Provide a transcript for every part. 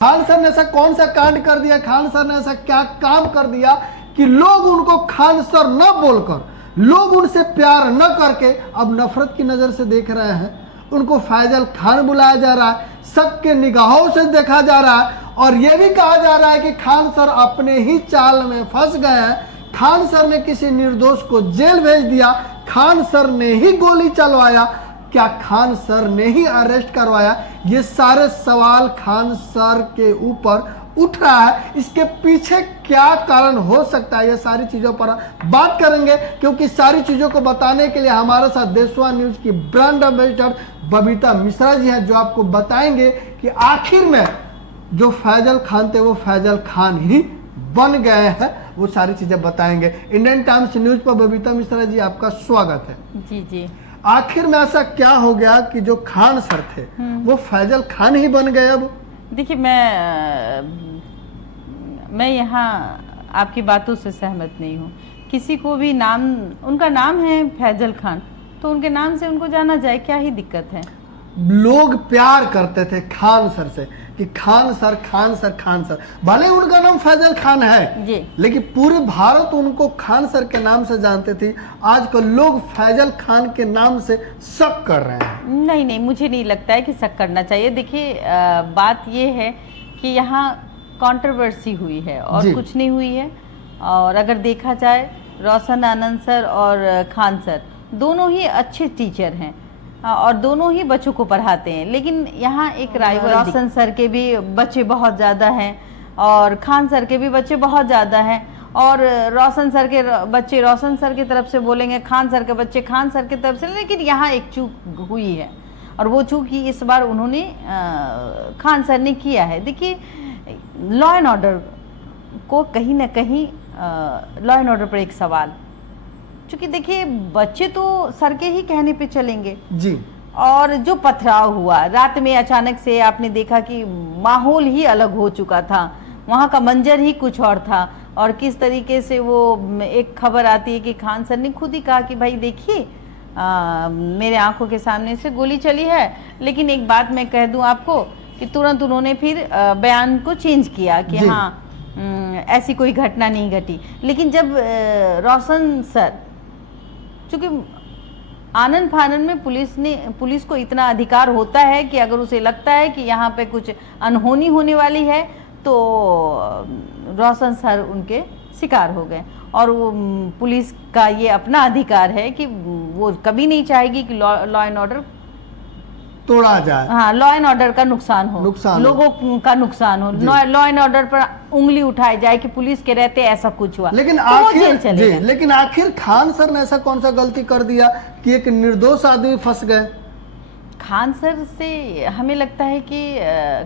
Khan sir ने ऐसा कौन सा कांड कर दिया, खान सर ने ऐसा क्या काम कर दिया कि लोग उनको खान सर न बोलकर, लोग उनसे प्यार न करके अब नफरत की नज़र से देख रहे हैं। उनको फैजल खान बुलाया जा रहा है, सबके निगाहों से देखा जा रहा है और यह भी कहा जा रहा है कि खान सर अपने ही चाल में फंस गए हैं। खान सर ने किसी निर्दोष को जेल भेज दिया, खान सर ने ही गोली चलवाया, क्या खान सर ने ही अरेस्ट करवाया? ये सारे सवाल खान सर के ऊपर उठ रहा है। इसके पीछे क्या कारण हो सकता है, ये सारी चीज़ों पर बात करेंगे, क्योंकि सारी चीज़ों को बताने के लिए हमारे साथ देशवा न्यूज़ की ब्रांड एम्बेसडर बबीता मिश्रा जी हैं, जो आपको बताएंगे कि आखिर में जो फैजल खान थे वो फैजल खान ही बन गए हैं। वो सारी चीज़ें बताएंगे। इंडियन टाइम्स न्यूज़ पर बबीता मिश्रा जी आपका स्वागत है। जी जी। आखिर में ऐसा क्या हो गया कि जो खान सर थे वो फैजल खान ही बन गए? अब देखिए, मैं यहाँ आपकी बातों से सहमत नहीं हूँ। किसी को भी नाम, उनका नाम है फैजल खान, तो उनके नाम से उनको जाना जाए, क्या ही दिक्कत है। लोग प्यार करते थे खान सर से कि Khan sir Khan sir Khan sir, भले उनका नाम फैजल खान है जी, लेकिन पूरे भारत उनको खान सर के नाम से जानते थे। आजकल लोग फैजल खान के नाम से शक कर रहे हैं। नहीं नहीं, मुझे नहीं लगता है कि शक करना चाहिए। देखिए, बात ये है कि यहाँ कंट्रोवर्सी हुई है और कुछ नहीं हुई है। और अगर देखा जाए, रोशन आनंद सर और खान सर दोनों ही अच्छे टीचर हैं और दोनों ही बच्चों को पढ़ाते हैं, लेकिन यहाँ एक राइवल, रोशन सर के भी बच्चे बहुत ज़्यादा हैं और खान सर के भी बच्चे बहुत ज़्यादा हैं। और रोशन सर के बच्चे रोशन सर की तरफ से बोलेंगे, खान सर के बच्चे खान सर की तरफ से। लेकिन यहाँ एक चूक हुई है और वो चूक ही इस बार उन्होंने खान सर ने किया है। देखिए, लॉ एंड ऑर्डर को कहीं ना कहीं, लॉ एंड ऑर्डर पर एक सवाल, क्योंकि देखिए बच्चे तो सर के ही कहने पे चलेंगे जी। और जो पथराव हुआ रात में, अचानक से आपने देखा कि माहौल ही अलग हो चुका था, वहाँ का मंजर ही कुछ और था। और किस तरीके से वो एक खबर आती है कि खान सर ने खुद ही कहा कि भाई देखिए, मेरे आंखों के सामने से गोली चली है। लेकिन एक बात मैं कह दूं आपको कि तुरंत उन्होंने फिर बयान को चेंज किया कि हाँ, ऐसी कोई घटना नहीं घटी। लेकिन जब रोशन सर, चूँकि आनन फानन में पुलिस को इतना अधिकार होता है कि अगर उसे लगता है कि यहाँ पे कुछ अनहोनी होने वाली है तो रोशन सर उनके शिकार हो गए। और वो पुलिस का ये अपना अधिकार है कि वो कभी नहीं चाहेगी कि लॉ एंड ऑर्डर तोड़ा जाए। हाँ, लॉ एंड ऑर्डर का नुकसान हो, लोगों का नुकसान हो, लॉ एंड ऑर्डर पर उंगली उठाई जाए कि पुलिस के रहते ऐसा कुछ हुआ। लेकिन तो लेकिन आखिर खान सर ने ऐसा कौन सा गलती कर दिया कि एक निर्दोष आदमी फंस गए? खान सर से हमें लगता है कि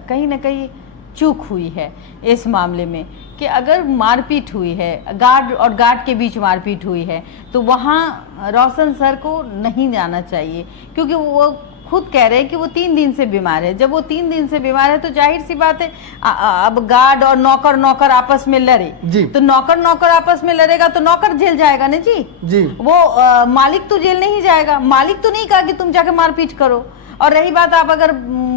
कहीं ना कहीं चूक हुई है इस मामले में, कि अगर मारपीट हुई है, गार्ड और गार्ड के बीच मारपीट हुई है, तो वहाँ रोशन सर को नहीं जाना चाहिए, क्योंकि वो खुद कह रहे हैं कि वो 3 दिन से बीमार है। जब वो 3 दिन से बीमार है तो जाहिर सी बात है, अब गार्ड और नौकर आपस में लड़े तो नौकर आपस में लड़ेगा तो नौकर जेल जाएगा ना जी। वो मालिक तो जेल नहीं जाएगा। मालिक तो नहीं कहा कि तुम जाके मारपीट करो। और रही बात, आप अगर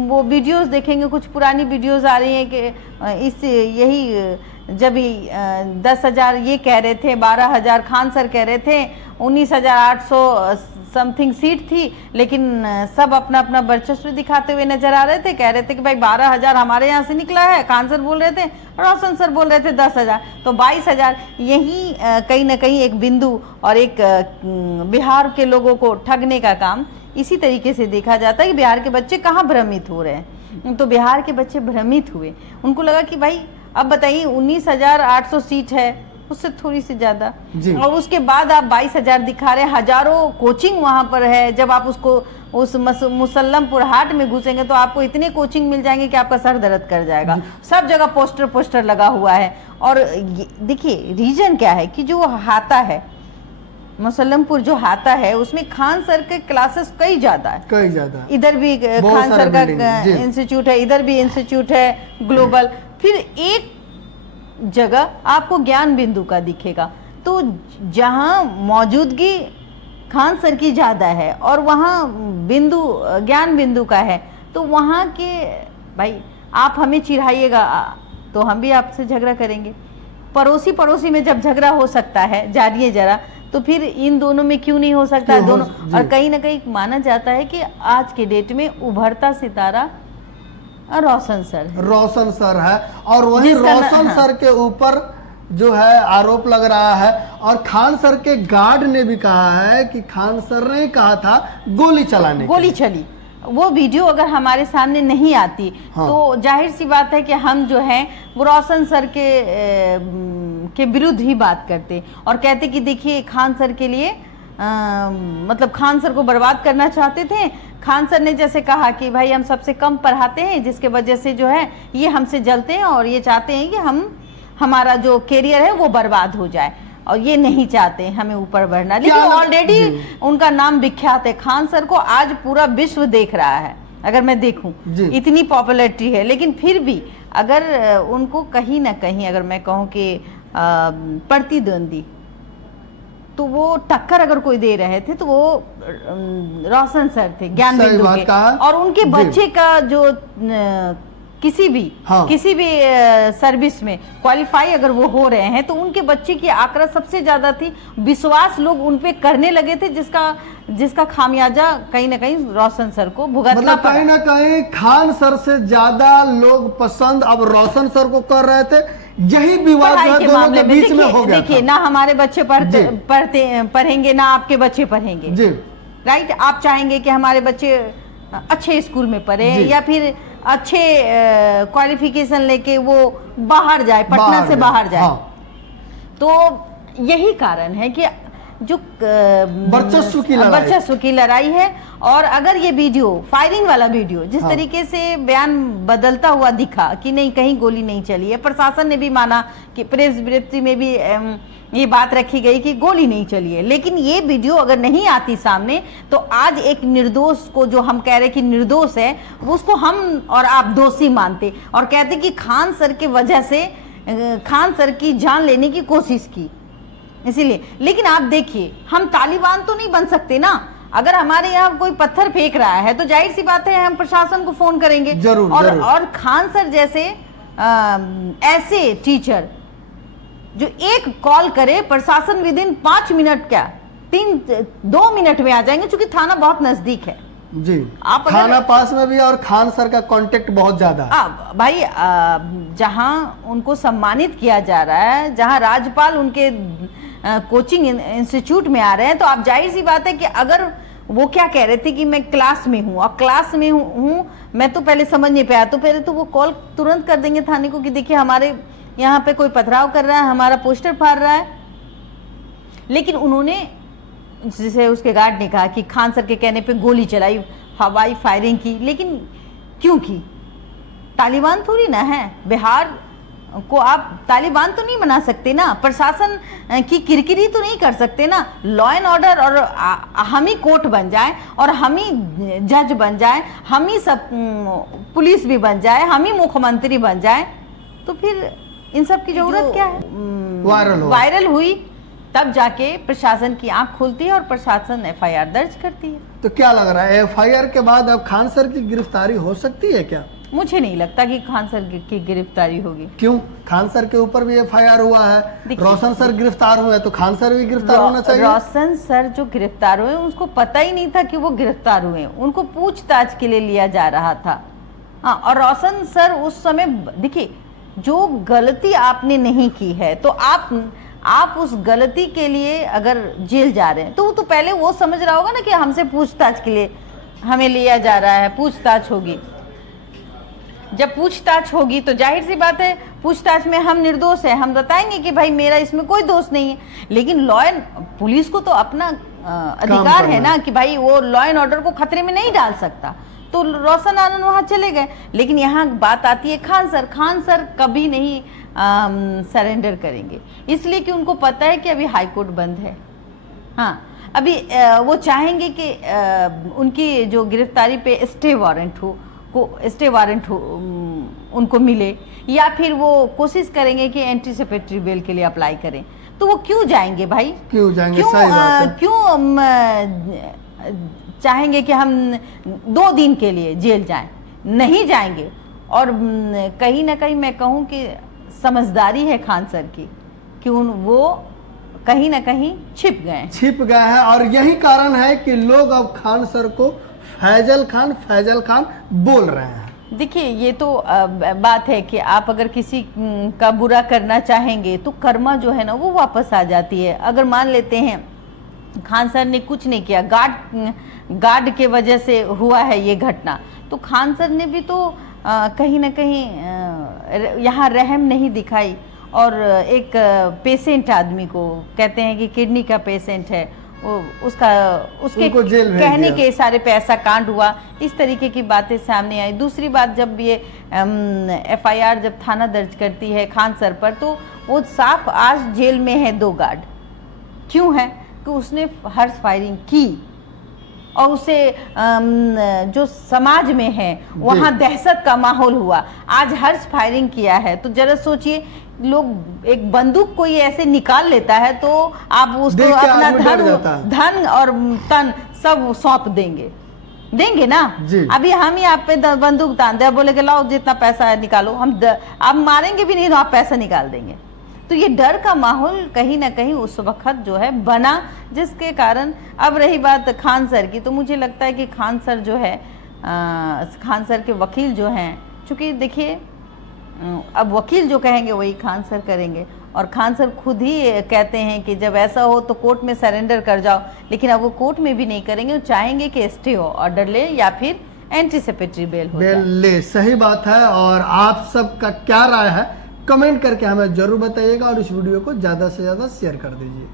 वो वीडियोस देखेंगे, कुछ पुरानी वीडियोस आ रही हैं कि इस यही जब 10,000 ये कह रहे थे, 12,000 खान सर कह रहे थे, 19,800 समथिंग सीट थी, लेकिन सब अपना अपना वर्चस्व दिखाते हुए नजर आ रहे थे। कह रहे थे कि भाई 12,000 हमारे यहाँ से निकला है, खान सर बोल रहे थे, रोशन सर बोल रहे थे 10,000, तो 22,000। यही कहीं ना कहीं एक बिंदु और एक बिहार के लोगों को ठगने का काम इसी तरीके से देखा जाता है कि बिहार के बच्चे कहाँ भ्रमित हो रहे हैं। तो बिहार के बच्चे भ्रमित हुए, उनको लगा कि भाई अब बताइए 19,800 सीट है, उससे थोड़ी सी ज्यादा, और उसके बाद आप 22,000 दिखा रहे हैं। हजारों कोचिंग वहां पर है। जब आप उस मुसल्लमपुर हाट में घुसेंगे तो आपको इतने कोचिंग मिल जाएंगे कि आपका सर दर्द कर जाएगा। सब जगह पोस्टर लगा हुआ है। और देखिए रीजन क्या है कि जो हाता है, मुसल्लमपुर जो हाता है, उसमें खान सर के क्लासेस कई ज्यादा है। इधर भी खान सर का इंस्टीट्यूट है, इधर भी इंस्टीट्यूट है ग्लोबल। फिर एक जगह आपको ज्ञान बिंदु का दिखेगा। तो जहां मौजूदगी खान सर की ज़्यादा है और वहाँ ज्ञान बिंदु का है, तो वहाँ के भाई आप हमें चिढ़ाइएगा तो हम भी आपसे झगड़ा करेंगे। पड़ोसी पड़ोसी में जब झगड़ा हो सकता है, जानिए जरा, तो फिर इन दोनों में क्यों नहीं हो सकता दोनों। और कहीं ना कहीं माना जाता है कि आज के डेट में उभरता सितारा रोशन सर है। रोशन सर है, और वही रोशन सर के ऊपर जो है आरोप लग रहा है। और खान सर के गार्ड ने भी कहा है कि खान सर ने कहा था गोली चलाने, गोली चली। वो वीडियो अगर हमारे सामने नहीं आती तो जाहिर सी बात है कि हम जो है वो रोशन सर के विरुद्ध ही बात करते और कहते कि देखिए खान सर के लिए मतलब खान सर को बर्बाद करना चाहते थे। खान सर ने जैसे कहा कि भाई हम सबसे कम पढ़ाते हैं, जिसके वजह से जो है ये हमसे जलते हैं और ये चाहते हैं कि हमारा जो कैरियर है वो बर्बाद हो जाए, और ये नहीं चाहते हमें ऊपर बढ़ना। लेकिन ऑलरेडी उनको नाम विख्यात है। खान सर को आज पूरा विश्व देख रहा है, अगर मैं देखूं इतनी पॉपुलैरिटी है। लेकिन फिर भी अगर उनको कहीं ना कहीं अगर मैं कहूं कि प्रतिद्वंदी, तो वो टक्कर अगर कोई दे रहे थे तो वो रोशन सर थे, ज्ञान बिंदु के। और उनके बच्चे का जो किसी भी सर्विस में क्वालिफाई अगर वो हो रहे हैं तो उनके बच्चे की आंकड़ा सबसे ज्यादा थी। विश्वास लोग उन पे करने लगे थे, जिसका खामियाजा कहीं ना कहीं रोशन सर को भुगतना पड़ा। कहीं ना कहीं खान सर से ज्यादा लोग पसंद अब रोशन सर को कर रहे थे। यही विवाद दोनों के बीच में हो गया। देखिए ना, हमारे बच्चे पढ़ेंगे ना आपके बच्चे पढ़ेंगे, राइट। आप चाहेंगे कि हमारे बच्चे अच्छे स्कूल में पढ़े या फिर अच्छे क्वालिफिकेशन लेके वो बाहर जाए, पटना से बाहर जाए। तो यही कारण है कि जो वर्चस्व की लड़ाई है। और अगर ये वीडियो, फायरिंग वाला वीडियो, जिस तरीके से बयान बदलता हुआ दिखा कि नहीं कहीं गोली नहीं चली है, प्रशासन ने भी माना कि प्रेस विज्ञप्ति में भी ये बात रखी गई कि गोली नहीं चली है। लेकिन ये वीडियो अगर नहीं आती सामने तो आज एक निर्दोष को, जो हम कह रहे कि निर्दोष है, वो उसको हम और आप दोषी मानते और कहते कि खान सर के वजह से खान सर की जान लेने की कोशिश की, इसीलिए। लेकिन आप देखिए, हम तालिबान तो नहीं बन सकते ना। अगर हमारे यहाँ कोई पत्थर फेंक रहा है तो जाहिर सी बात है हम प्रशासन को फोन करेंगे। जरूर, और खान सर जैसे ऐसे टीचर जो एक कॉल करे, प्रशासन विद इन 5 मिनट क्या 2 मिनट में आ जाएंगे, क्योंकि थाना बहुत नजदीक है जी। आप थाना पास में भी और खान सर का कांटेक्ट बहुत ज्यादा है भाई। जहां उनको सम्मानित किया जा रहा है, जहां राज्यपाल उनके कोचिंग इंस्टीट्यूट में आ रहे हैं, तो आप जाहिर सी बात है कि अगर वो क्या कह रहे थे कि मैं क्लास में हूँ और क्लास में हूँ, मैं तो पहले समझ नहीं पाया, तो पहले तो वो कॉल तुरंत कर देंगे थाने को कि देखिए हमारे यहाँ पे कोई पथराव कर रहा है, हमारा पोस्टर फाड़ रहा है। लेकिन उन्होंने, जिसे उसके गार्ड ने कहा कि खान सर के कहने पे गोली चलाई, हवाई फायरिंग की। लेकिन क्यों की? तालिबान थोड़ी ना है। बिहार को आप तालिबान तो नहीं बना सकते ना, प्रशासन की किरकिरी तो नहीं कर सकते ना। लॉ एंड ऑर्डर, और हम ही कोर्ट बन जाए और हम ही जज बन जाए, हम ही सब पुलिस भी बन जाए, हम ही मुख्यमंत्री बन जाए, तो फिर इन सब की जरूरत क्या है? वायरल हुई तब जाके प्रशासन की आंख खुलती है और प्रशासन एफआईआर दर्ज करती है। तो क्या लग रहा है, एफआईआर के बाद अब खान सर की गिरफ्तारी हो सकती है क्या? मुझे नहीं लगता कि खान सर की गिरफ्तारी होगी। क्यों? खान सर के ऊपर भी एफआईआर हुआ है, रोशन सर गिरफ्तार हुए, तो खान सर भी गिरफ्तार होना चाहिए। रोशन सर जो गिरफ्तार हुए, उसको पता ही नहीं था कि वो गिरफ्तार हुए, उनको पूछताछ के लिए लिया जा रहा था। हाँ, और रोशन सर उस समय, देखिए, जो गलती आपने नहीं की है तो आप उस गलती के लिए अगर जेल जा रहे हैं तो वो तो पहले वो समझ रहा होगा ना कि हमसे पूछताछ के लिए हमें लिया जा रहा है, पूछताछ होगी। जब पूछताछ होगी तो जाहिर सी बात है, पूछताछ में हम निर्दोष हैं, हम बताएंगे कि भाई मेरा इसमें कोई दोष नहीं है। लेकिन लॉ एंड पुलिस को तो अपना अधिकार है ना कि भाई वो लॉ एंड ऑर्डर को खतरे में नहीं डाल सकता। तो रोशन आनंद वहां चले गए। लेकिन यहाँ बात आती है खान सर कभी नहीं सरेंडर करेंगे, इसलिए कि उनको पता है कि अभी हाई कोर्ट बंद है। हाँ, अभी वो चाहेंगे कि उनकी जो गिरफ्तारी पे स्टे वारंट हो उनको मिले, या फिर वो कोशिश करेंगे कि एंटीसिपेटरी बेल के लिए अप्लाई करें। तो वो क्यों जाएंगे भाई? क्यों जाएंगे? सही बात है। क्यों चाहेंगे कि हम 2 दिन के लिए जेल जाएं? नहीं जाएंगे। और कहीं ना कहीं मैं कहूँ कि समझदारी है खान सर की कि वो कहीं ना कहीं छिप गए हैं। और यही कारण है कि लोग अब खान सर को फैजल खान बोल रहे हैं। देखिए, ये तो बात है कि आप अगर किसी का बुरा करना चाहेंगे तो कर्मा जो है ना वो वापस आ जाती है। अगर मान लेते हैं खान सर ने कुछ नहीं किया, गार्ड के वजह से हुआ है ये घटना, तो खान सर ने भी तो कहीं ना कहीं यहाँ रहम नहीं दिखाई। और एक पेशेंट आदमी को, कहते हैं कि किडनी का पेशेंट है, उसके कहने के इशारे पे ऐसा कांड हुआ, इस तरीके की बातें सामने आई। दूसरी बात, जब ये FIR जब थाना दर्ज करती है खान सर पर, तो वो साफ आज जेल में है 2 गार्ड। क्यों है? कि उसने हर्ष फायरिंग की और उसे जो समाज में है वहाँ दहशत का माहौल हुआ। आज हर्ष फायरिंग किया है तो जरा सोचिए, लोग एक बंदूक कोई ऐसे निकाल लेता है तो आप उसको अपना धन और तन सब सौंप देंगे ना। अभी हम ही आप पे बंदूक तान दे, बोले कि लाओ जितना पैसा है निकालो, हम आप मारेंगे भी नहीं तो आप पैसा निकाल देंगे। तो ये डर का माहौल कहीं ना कहीं उस वक्त जो है बना, जिसके कारण अब रही बात खान सर की, तो मुझे लगता है कि खान सर जो है, खान सर के वकील जो हैं, चूँकि देखिए अब वकील जो कहेंगे वही खान सर करेंगे, और खान सर खुद ही कहते हैं कि जब ऐसा हो तो कोर्ट में सरेंडर कर जाओ, लेकिन अब वो कोर्ट में भी नहीं करेंगे, वो चाहेंगे कि स्टे ऑर्डर ले या फिर एंटीसिपेटरी बेल ले। सही बात है। और आप सबका क्या राय है कमेंट करके हमें जरूर बताइएगा, और इस वीडियो को ज़्यादा से ज़्यादा शेयर कर दीजिए।